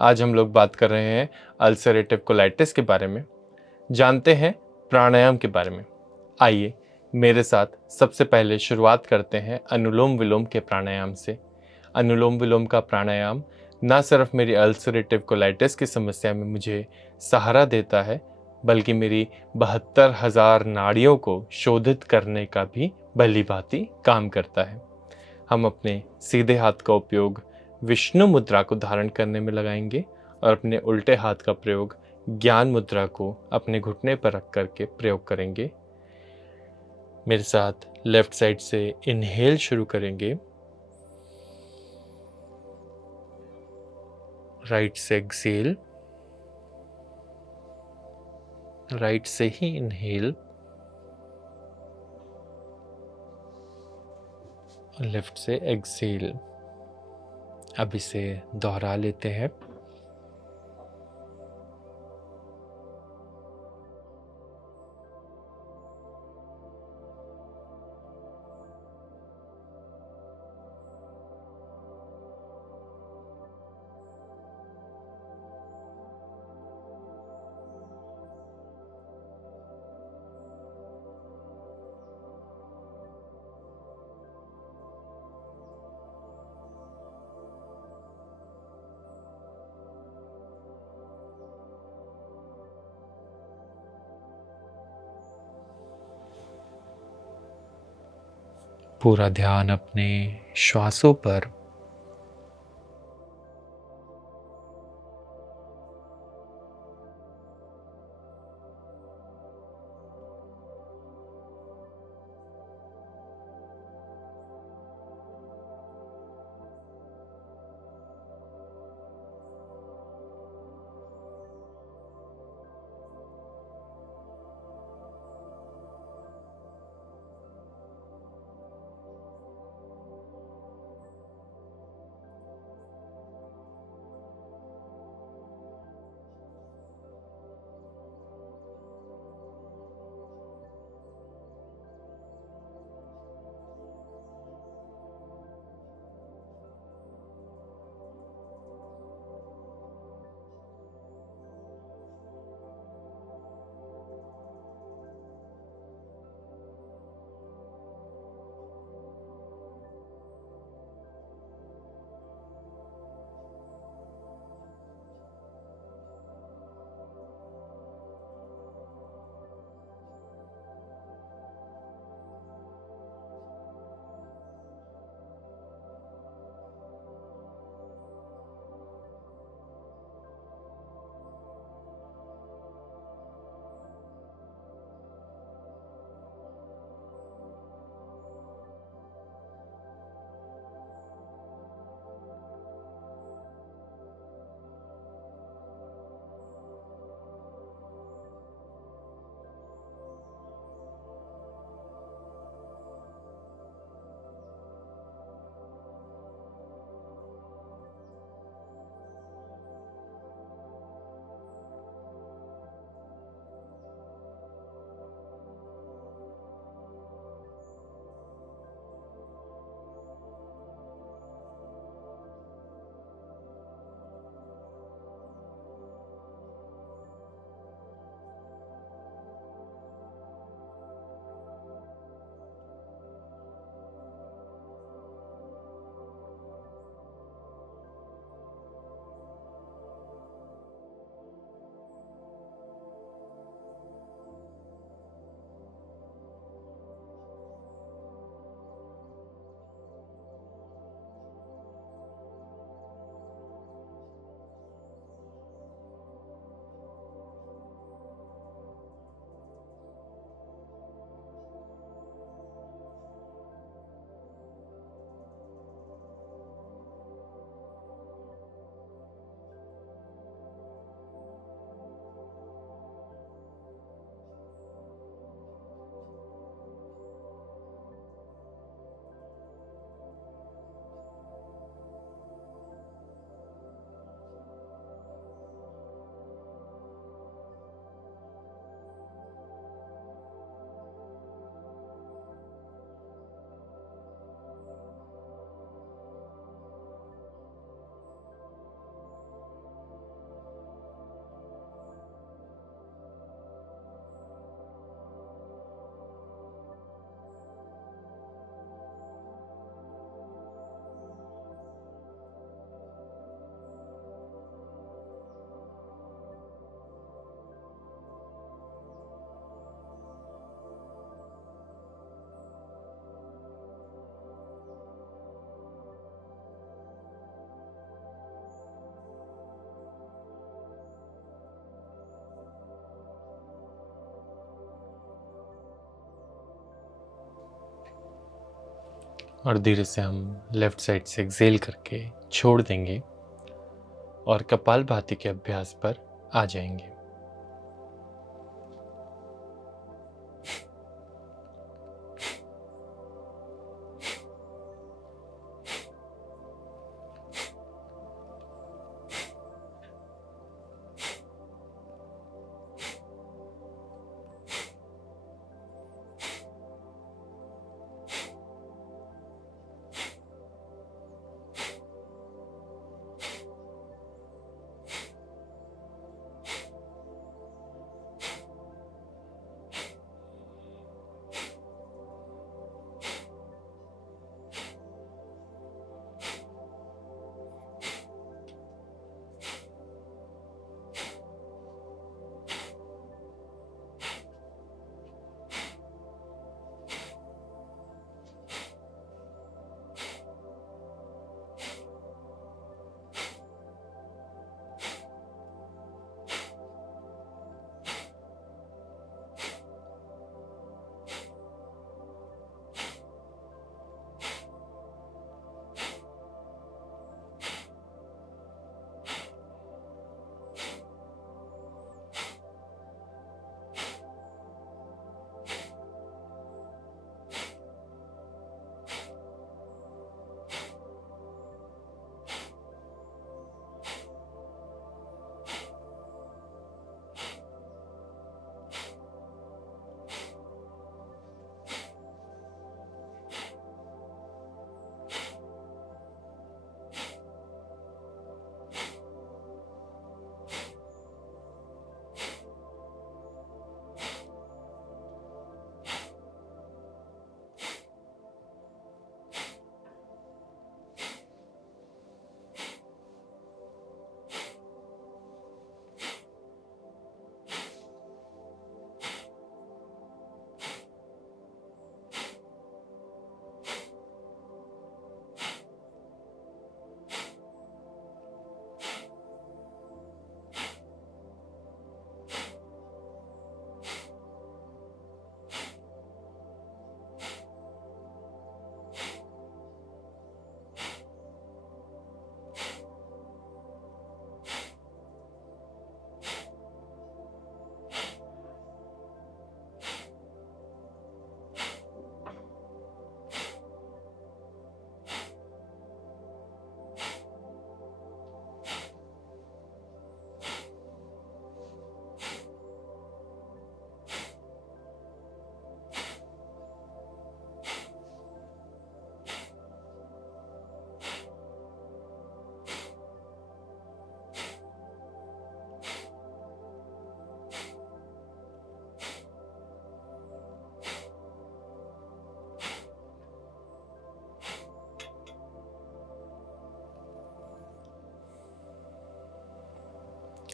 आज हम लोग बात कर रहे हैं अल्सरेटिव कोलाइटिस के बारे में। जानते हैं प्राणायाम के बारे में। आइए मेरे साथ सबसे पहले शुरुआत करते हैं अनुलोम विलोम के प्राणायाम से। अनुलोम विलोम का प्राणायाम ना सिर्फ मेरी अल्सरेटिव कोलाइटिस की समस्या में मुझे सहारा देता है, बल्कि मेरी 72,000 नाड़ियों को शोधित करने का भी भली भांति काम करता है। हम अपने सीधे हाथ का उपयोग विष्णु मुद्रा को धारण करने में लगाएंगे और अपने उल्टे हाथ का प्रयोग ज्ञान मुद्रा को अपने घुटने पर रख करके प्रयोग करेंगे। मेरे साथ लेफ्ट साइड से इनहेल शुरू करेंगे, राइट से एक्सेल, राइट से ही इनहेल, लेफ्ट से एक्सेल। अब इसे दोहरा लेते हैं। पूरा ध्यान अपने श्वासों पर। और धीरे से हम लेफ्ट साइड से एक्सेल करके छोड़ देंगे और कपालभाति के अभ्यास पर आ जाएंगे।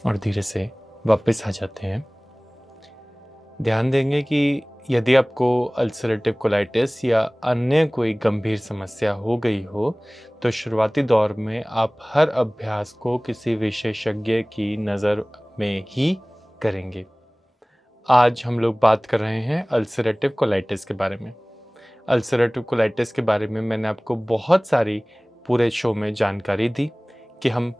और धीरे से वापस आ जाते हैं। ध्यान देंगे कि यदि आपको अल्सरेटिव कोलाइटिस या अन्य कोई गंभीर समस्या हो गई हो तो शुरुआती दौर में आप हर अभ्यास को किसी विशेषज्ञ की नज़र में ही करेंगे। आज हम लोग बात कर रहे हैं अल्सरेटिव कोलाइटिस के बारे में। अल्सरेटिव कोलाइटिस के बारे में मैंने आपको बहुत सारी पूरे शो में जानकारी दी कि हम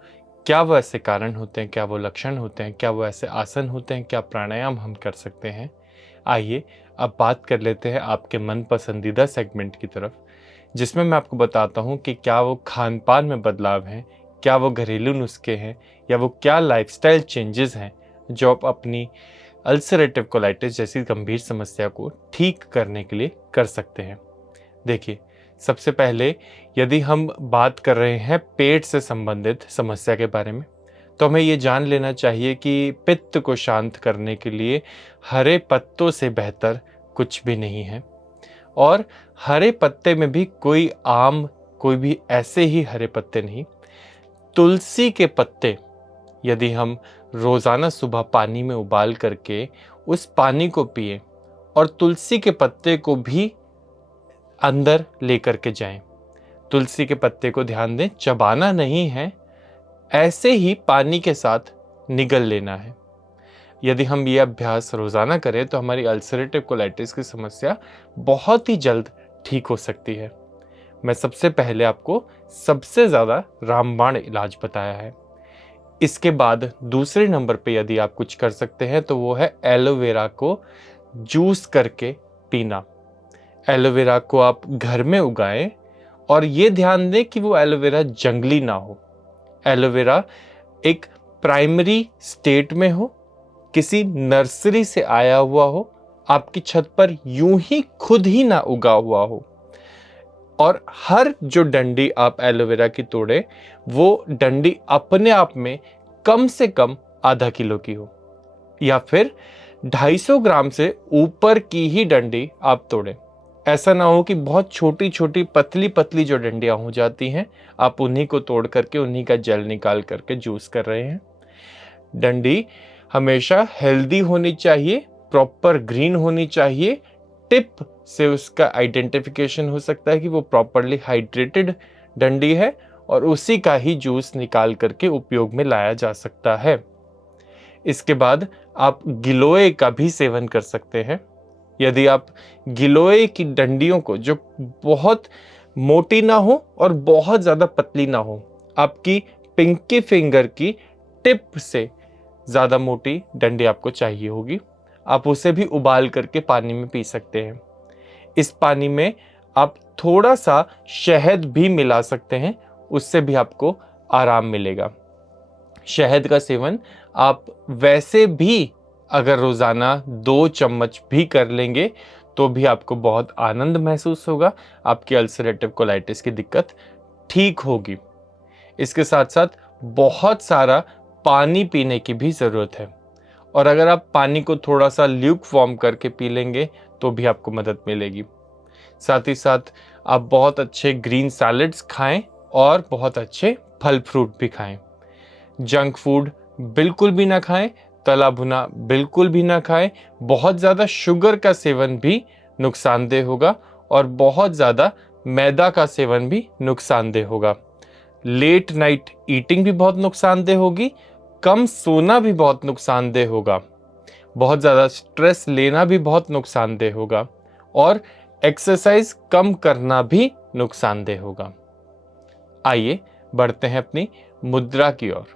क्या वो ऐसे कारण होते हैं, क्या वो लक्षण होते हैं, क्या वो ऐसे आसन होते हैं, क्या प्राणायाम हम कर सकते हैं। आइए अब बात कर लेते हैं आपके मन पसंदीदा सेगमेंट की तरफ, जिसमें मैं आपको बताता हूँ कि क्या वो खान पान में बदलाव हैं, क्या वो घरेलू नुस्खे हैं, या वो क्या लाइफस्टाइल चेंजेस हैं जो आप अपनी अल्सरेटिव कोलाइटिस जैसी गंभीर समस्या को ठीक करने के लिए कर सकते हैं। देखिए, सबसे पहले यदि हम बात कर रहे हैं पेट से संबंधित समस्या के बारे में, तो हमें ये जान लेना चाहिए कि पित्त को शांत करने के लिए हरे पत्तों से बेहतर कुछ भी नहीं है। और हरे पत्ते में भी कोई भी ऐसे ही हरे पत्ते नहीं, तुलसी के पत्ते यदि हम रोज़ाना सुबह पानी में उबाल करके उस पानी को पिए और तुलसी के पत्ते को भी अंदर लेकर के जाएं। तुलसी के पत्ते को ध्यान दें, चबाना नहीं है, ऐसे ही पानी के साथ निगल लेना है। यदि हम ये अभ्यास रोज़ाना करें तो हमारी अल्सरेटिव कोलाइटिस की समस्या बहुत ही जल्द ठीक हो सकती है। मैं सबसे पहले आपको सबसे ज़्यादा रामबाण इलाज बताया है। इसके बाद दूसरे नंबर पे यदि आप कुछ कर सकते हैं तो वो है एलोवेरा को जूस करके पीना। एलोवेरा को आप घर में उगाएं और ये ध्यान दें कि वो एलोवेरा जंगली ना हो। एलोवेरा एक प्राइमरी स्टेट में हो, किसी नर्सरी से आया हुआ हो, आपकी छत पर यूं ही खुद ही ना उगा हुआ हो। और हर जो डंडी आप एलोवेरा की तोड़े वो डंडी अपने आप में कम से कम आधा किलो की हो, या फिर 250 ग्राम से ऊपर की ही डंडी आप तोड़ें। ऐसा ना हो कि बहुत छोटी छोटी पतली पतली जो डंडियां हो जाती हैं आप उन्हीं को तोड़ करके उन्हीं का जेल निकाल करके जूस कर रहे हैं। डंडी हमेशा हेल्दी होनी चाहिए, प्रॉपर ग्रीन होनी चाहिए। टिप से उसका आइडेंटिफिकेशन हो सकता है कि वो प्रॉपरली हाइड्रेटेड डंडी है और उसी का ही जूस निकाल करके उपयोग में लाया जा सकता है। इसके बाद आप गिलोय का भी सेवन कर सकते हैं। यदि आप गिलोय की डंडियों को, जो बहुत मोटी ना हो और बहुत ज़्यादा पतली ना हो, आपकी पिंकी फिंगर की टिप से ज़्यादा मोटी डंडी आपको चाहिए होगी, आप उसे भी उबाल करके पानी में पी सकते हैं। इस पानी में आप थोड़ा सा शहद भी मिला सकते हैं, उससे भी आपको आराम मिलेगा। शहद का सेवन आप वैसे भी अगर रोज़ाना 2 चम्मच भी कर लेंगे तो भी आपको बहुत आनंद महसूस होगा, आपकी अल्सरेटिव कोलाइटिस की दिक्कत ठीक होगी। इसके साथ साथ बहुत सारा पानी पीने की भी ज़रूरत है, और अगर आप पानी को थोड़ा सा ल्यूक वार्म करके पी लेंगे तो भी आपको मदद मिलेगी। साथ ही साथ आप बहुत अच्छे ग्रीन सैलड्स खाएं और बहुत अच्छे फल फ्रूट भी खाएं। जंक फूड बिल्कुल भी ना खाएं, तला भुना बिल्कुल भी ना खाएं। बहुत ज़्यादा शुगर का सेवन भी नुकसानदेह होगा और बहुत ज़्यादा मैदा का सेवन भी नुकसानदेह होगा। लेट नाइट ईटिंग भी बहुत नुकसानदेह होगी, कम सोना भी बहुत नुकसानदेह होगा, बहुत ज़्यादा स्ट्रेस लेना भी बहुत नुकसानदेह होगा, और एक्सरसाइज कम करना भी नुकसानदेह होगा। आइए बढ़ते हैं अपनी मुद्रा की ओर।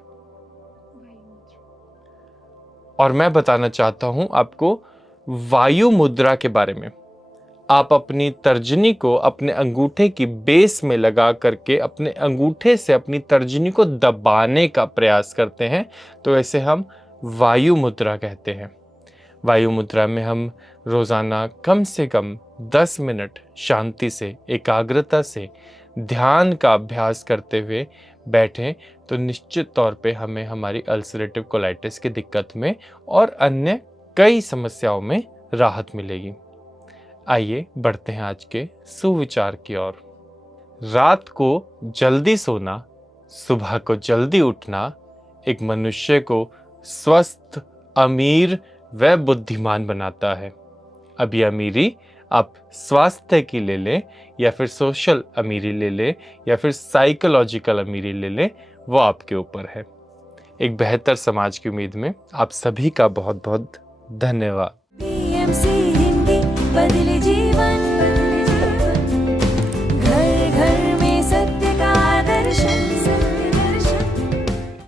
और मैं बताना चाहता हूं आपको वायु मुद्रा के बारे में। आप अपनी तर्जनी को अपने अंगूठे की बेस में लगा करके अपने अंगूठे से अपनी तर्जनी को दबाने का प्रयास करते हैं, तो ऐसे हम वायु मुद्रा कहते हैं। वायु मुद्रा में हम रोज़ाना कम से कम 10 मिनट शांति से, एकाग्रता से ध्यान का अभ्यास करते हुए बैठें तो निश्चित तौर पे हमें हमारी अल्सरेटिव कोलाइटिस की दिक्कत में और अन्य कई समस्याओं में राहत मिलेगी। आइए बढ़ते हैं आज के सुविचार की ओर। रात को जल्दी सोना, सुबह को जल्दी उठना एक मनुष्य को स्वस्थ, अमीर व बुद्धिमान बनाता है। अब ये अमीरी आप स्वास्थ्य की ले लें या फिर सोशल अमीरी ले लें या फिर साइकोलॉजिकल अमीरी ले लें, वो आपके ऊपर है। एक बेहतर समाज की उम्मीद में आप सभी का बहुत बहुत धन्यवाद। PMC हिंदी बदले जीवन।